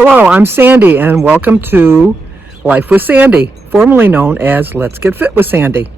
Hello, I'm Sandy, and welcome to Life with Sandy, formerly known as Let's Get Fit with Sandy.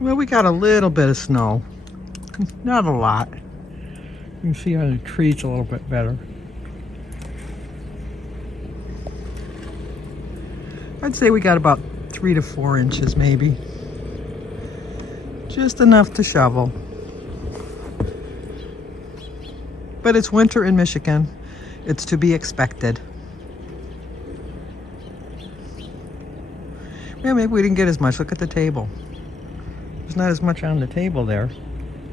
Well, we got a little bit of snow, not a lot. You can see on the trees a little bit better. I'd say we got about 3 to 4 inches maybe. Just enough to shovel. But it's winter in Michigan. It's to be expected. Yeah, maybe we didn't get as much. Look at the table. There's not as much on the table there.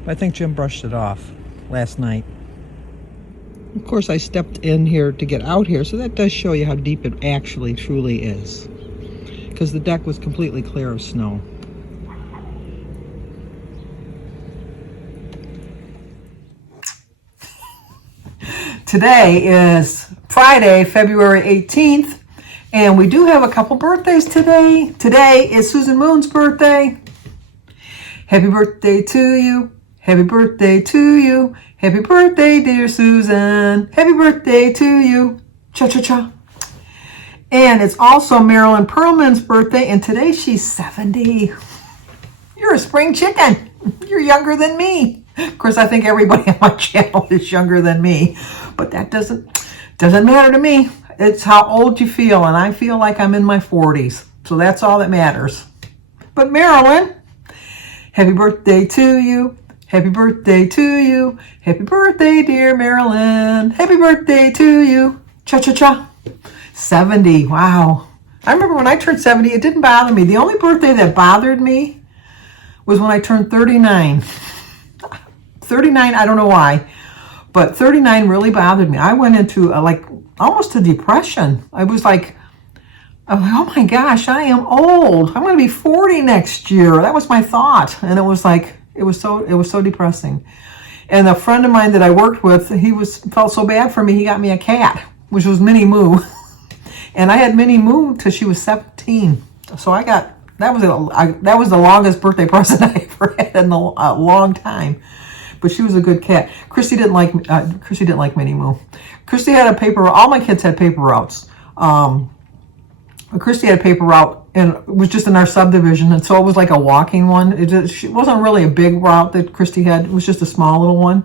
I think Jim brushed it off last night. Of course, I stepped in here to get out here, so that does show you how deep it actually truly is. Because the deck was completely clear of snow. Today is Friday, February 18th, and we do have a couple birthdays today. Today is Susan Moon's birthday. Happy birthday to you. Happy birthday to you. Happy birthday, dear Susan. Happy birthday to you. Cha-cha-cha. And it's also Marilyn Perlman's birthday, and today she's 70. You're a spring chicken. You're younger than me. Of course, I think everybody on my channel is younger than me, but that doesn't matter to me. It's how old you feel, and I feel like I'm in my 40s, so that's all that matters. But Marilyn, happy birthday to you. Happy birthday to you. Happy birthday, dear Marilyn. Happy birthday to you. Cha-cha-cha. 70. Wow. I remember when I turned 70, it didn't bother me. The only birthday that bothered me was when I turned 39. 39, I don't know why, but 39 really bothered me. I went into almost a depression. I was like, oh my gosh, I am old. I'm going to be 40 next year. That was my thought. And it was like, it was so depressing. And a friend of mine that I worked with, felt so bad for me, he got me a cat, which was Minnie Moo. And I had Minnie Moo till she was 17. So that was the longest birthday present I ever had in a long time. But she was a good cat. Christy didn't like Minnie Moo. Christy had a paper. All my kids had paper routes. Christy had a paper route, and it was just in our subdivision, and so it was like a walking one. It wasn't really a big route that Christy had. It was just a small little one.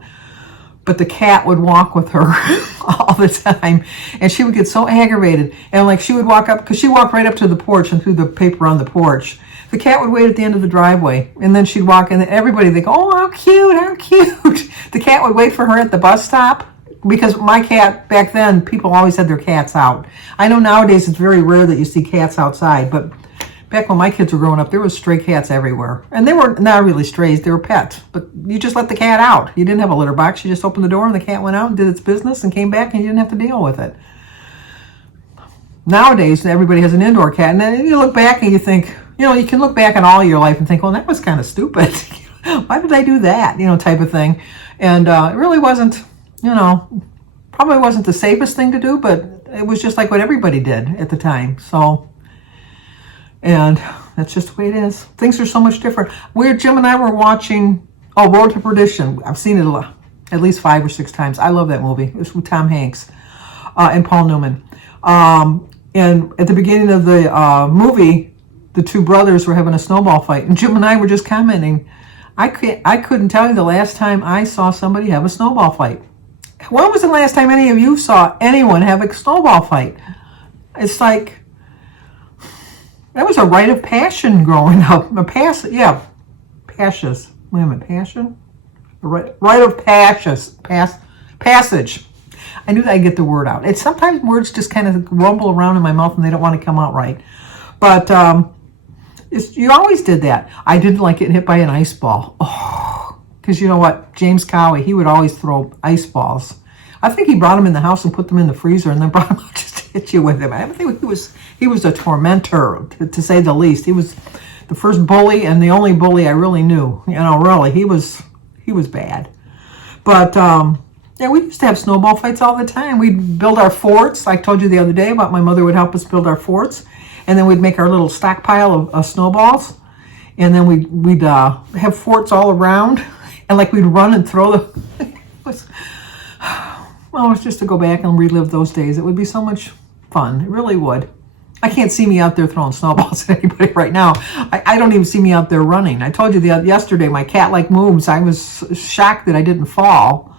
But the cat would walk with her all the time, and she would get so aggravated. And she would walk up, because she walked right up to the porch and threw the paper on the porch. The cat would wait at the end of the driveway, and then she'd walk, and everybody, they'd go, oh, how cute, how cute. The cat would wait for her at the bus stop, because my cat, back then, people always had their cats out. I know nowadays it's very rare that you see cats outside, but back when my kids were growing up, there was stray cats everywhere. And they were not really strays, they were pets. But you just let the cat out. You didn't have a litter box. You just opened the door, and the cat went out and did its business and came back, and you didn't have to deal with it. Nowadays, everybody has an indoor cat, and then you look back and you think, you can look back on all your life and think, well, that was kind of stupid. Why did I do that? Type of thing. And it really wasn't, probably wasn't the safest thing to do, but it was just like what everybody did at the time. So, and that's just the way it is. Things are so much different. Jim and I were watching, Road to Perdition. I've seen it at least 5 or 6 times. I love that movie. It was with Tom Hanks and Paul Newman. And at the beginning of the movie, the two brothers were having a snowball fight, and Jim and I were just commenting. I couldn't tell you the last time I saw somebody have a snowball fight. When was the last time any of you saw anyone have a snowball fight? It's like, that was a rite of passion growing up. Passion. Wait a minute, passion? Rite of passage. I knew that I'd get the word out. It's sometimes words just kind of rumble around in my mouth and they don't want to come out right. But you always did that. I didn't like getting hit by an ice ball. Oh, because you know what? James Cowie, he would always throw ice balls. I think he brought them in the house and put them in the freezer and then brought them out just to hit you with them. I think he was a tormentor, to say the least. He was the first bully and the only bully I really knew. You know, really, he was bad. But yeah, we used to have snowball fights all the time. We'd build our forts. I told you the other day about my mother would help us build our forts, and then we'd make our little stockpile of snowballs, and then we'd have forts all around, and like we'd run and throw the. Well, it's just to go back and relive those days. It would be so much fun. It really would. I can't see me out there throwing snowballs at anybody right now. I don't even see me out there running. I told you yesterday my cat-like moves. I was shocked that I didn't fall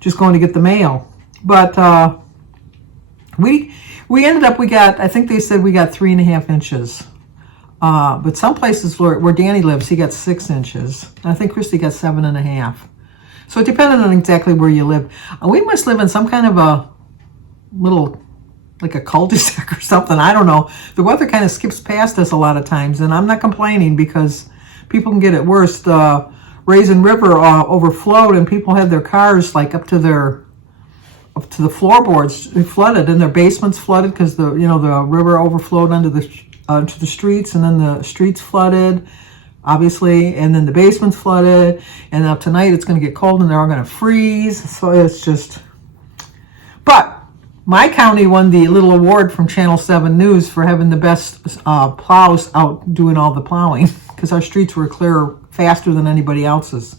just going to get the mail. But we ended up, I think they said we got 3.5 inches. But some places where Danny lives, he got 6 inches. I think Christy got 7.5. So it depended on exactly where you live. We must live in some kind of a little, like a cul-de-sac or something. I don't know. The weather kind of skips past us a lot of times, and I'm not complaining because people can get it worse. Raisin River overflowed, and people had their cars like up to the floorboards flooded, and their basements flooded because the river overflowed onto the streets, and then the streets flooded, obviously, and then the basements flooded, and now tonight it's going to get cold and they're all going to freeze. So it's just, but my county won the little award from Channel 7 News for having the best plows out doing all the plowing because our streets were clear faster than anybody else's.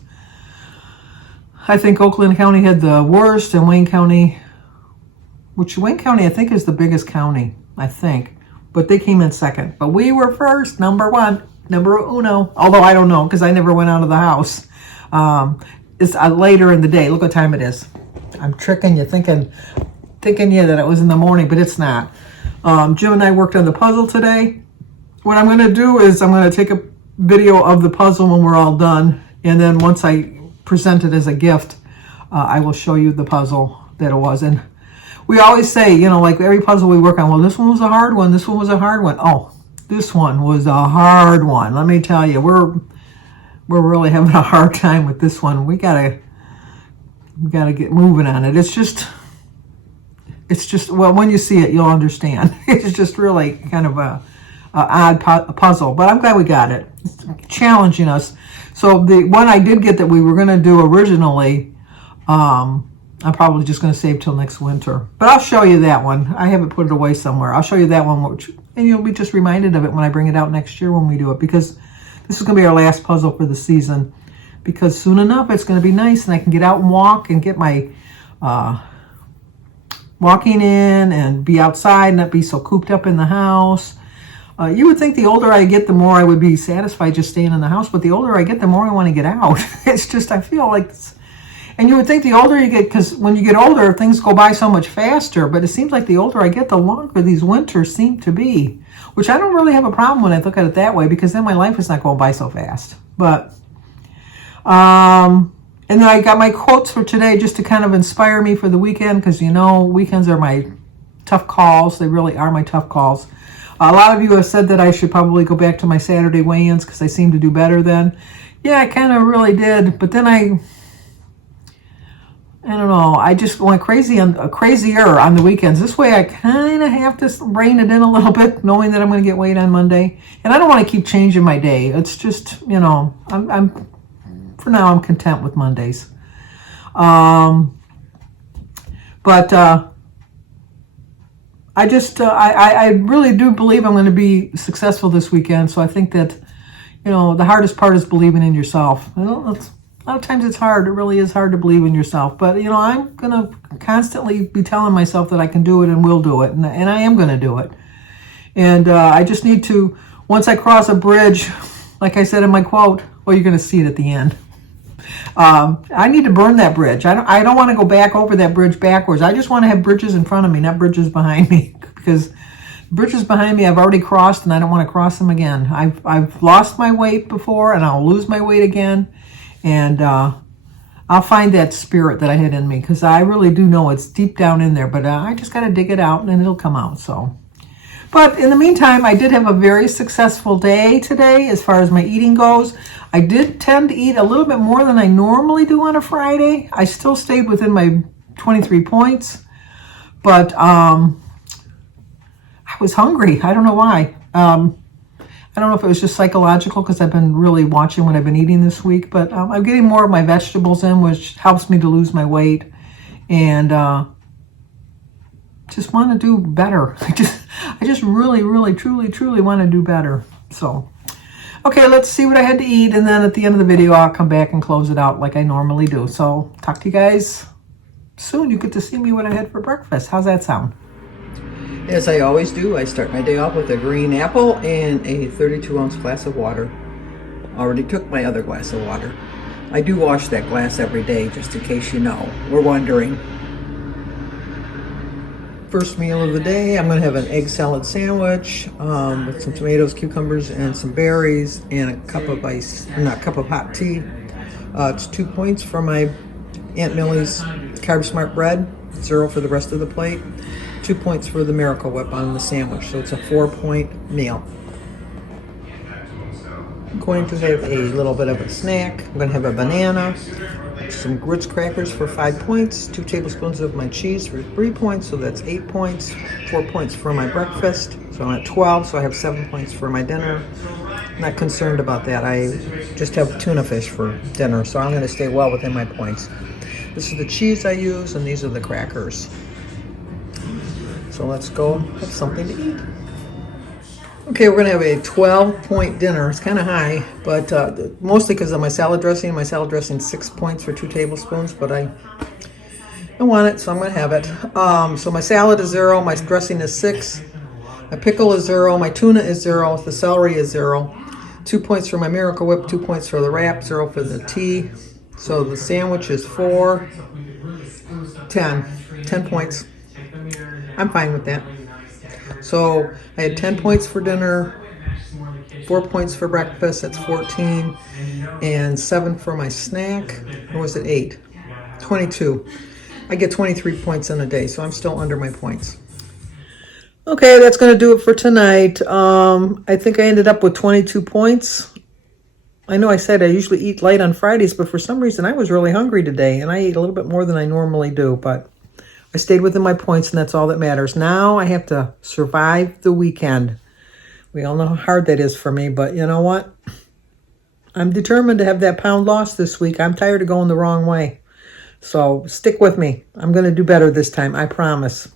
I think Oakland County had the worst, and Wayne County I think is the biggest county, I think, but they came in second. But we were first, number uno, although I don't know because I never went out of the house. It's later in the day. Look what time it is. I'm tricking you, thinking you that it was in the morning, but it's not. Jim and I worked on the puzzle today. What I'm going to do is I'm going to take a video of the puzzle when we're all done, and then once I present it as a gift, I will show you the puzzle that it was. And we always say, like every puzzle we work on, well, this one was a hard one, this one was a hard one. Oh, this one was a hard one. Let me tell you, we're really having a hard time with this one. We gotta get moving on it. It's just well, when you see it, you'll understand. It's just really kind of a odd puzzle, but I'm glad we got it. It's challenging us. So the one I did get that we were going to do originally, I'm probably just going to save till next winter. But I'll show you that one. I haven't put it away somewhere. I'll show you that one, and you'll be just reminded of it when I bring it out next year when we do it, because this is going to be our last puzzle for the season. Because soon enough, it's going to be nice, and I can get out and walk and get my walking in and be outside and not be so cooped up in the house. You would think the older I get, the more I would be satisfied just staying in the house. But the older I get, the more I want to get out. It's just, I feel like, and you would think the older you get, because when you get older, things go by so much faster. But it seems like the older I get, the longer these winters seem to be. Which I don't really have a problem when I look at it that way, because then my life is not going by so fast. But, and then I got my quotes for today just to kind of inspire me for the weekend, because weekends are my tough calls. They really are my tough calls. A lot of you have said that I should probably go back to my Saturday weigh-ins because I seem to do better then. Yeah, I kind of really did, but then I don't know. I just went crazier on the weekends. This way I kind of have to rein it in a little bit, knowing that I'm going to get weighed on Monday. And I don't want to keep changing my day. It's just, I'm for now I'm content with Mondays. I really do believe I'm going to be successful this weekend. So I think that, the hardest part is believing in yourself. A lot of times it's hard. It really is hard to believe in yourself. But, I'm going to constantly be telling myself that I can do it and will do it. And I am going to do it. And I just need to once I cross a bridge, like I said in my quote, well, you're going to see it at the end. I need to burn that bridge. I don't want to go back over that bridge backwards. I just want to have bridges in front of me, not bridges behind me, because bridges behind me I've already crossed and I don't want to cross them again. I've lost my weight before and I'll lose my weight again, and I'll find that spirit that I had in me, because I really do know it's deep down in there, but I just got to dig it out and then it'll come out. So, but in the meantime, I did have a very successful day today as far as my eating goes. I did tend to eat a little bit more than I normally do on a Friday. I still stayed within my 23 points, but I was hungry. I don't know why. I don't know if it was just psychological because I've been really watching what I've been eating this week, but I'm getting more of my vegetables in, which helps me to lose my weight, and just want to do better. I just really, really, truly want to do better. So, okay, let's see what I had to eat, and then at the end of the video, I'll come back and close it out like I normally do. So, talk to you guys soon. You get to see me what I had for breakfast. How's that sound? As I always do, I start my day off with a green apple and a 32-ounce glass of water. Already took my other glass of water. I do wash that glass every day, just in case you know, we're wondering. First meal of the day, I'm going to have an egg salad sandwich with some tomatoes, cucumbers, and some berries, and a cup of hot tea. It's 2 points for my Aunt Millie's Carb Smart bread, 0 for the rest of the plate. 2 points for the Miracle Whip on the sandwich, so it's a 4-point meal. I'm going to have a little bit of a snack. I'm going to have a banana, some Ritz crackers for 5 points, 2 tablespoons of my cheese for 3 points, so that's 8 points, 4 points for my breakfast, so I'm at 12, so I have 7 points for my dinner. Not concerned about that. I just have tuna fish for dinner, so I'm going to stay well within my points. This is the cheese I use, and these are the crackers. So let's go have something to eat. Okay, we're gonna have a 12-point dinner. It's kind of high, but mostly because of my salad dressing. My salad dressing 6 points for 2 tablespoons, but I want it, so I'm gonna have it. So my salad is 0, my dressing is 6, my pickle is 0, my tuna is 0, the celery is 0. 2 points for my Miracle Whip, 2 points for the wrap, 0 for the tea. So the sandwich is 4, 10 points. I'm fine with that. So I had 10 points for dinner, 4 points for breakfast, that's 14, and 7 for my snack, or was it 8? 22. I get 23 points in a day, so I'm still under my points. Okay, that's going to do it for tonight. I think I ended up with 22 points. I know I said I usually eat light on Fridays, but for some reason I was really hungry today, and I ate a little bit more than I normally do, but I stayed within my points, and that's all that matters. Now I have to survive the weekend. We all know how hard that is for me, but you know what? I'm determined to have that pound lost this week. I'm tired of going the wrong way. So stick with me. I'm going to do better this time, I promise.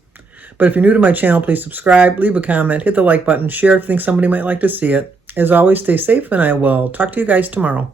But if you're new to my channel, please subscribe, leave a comment, hit the like button, share if you think somebody might like to see it. As always, stay safe, and I will talk to you guys tomorrow.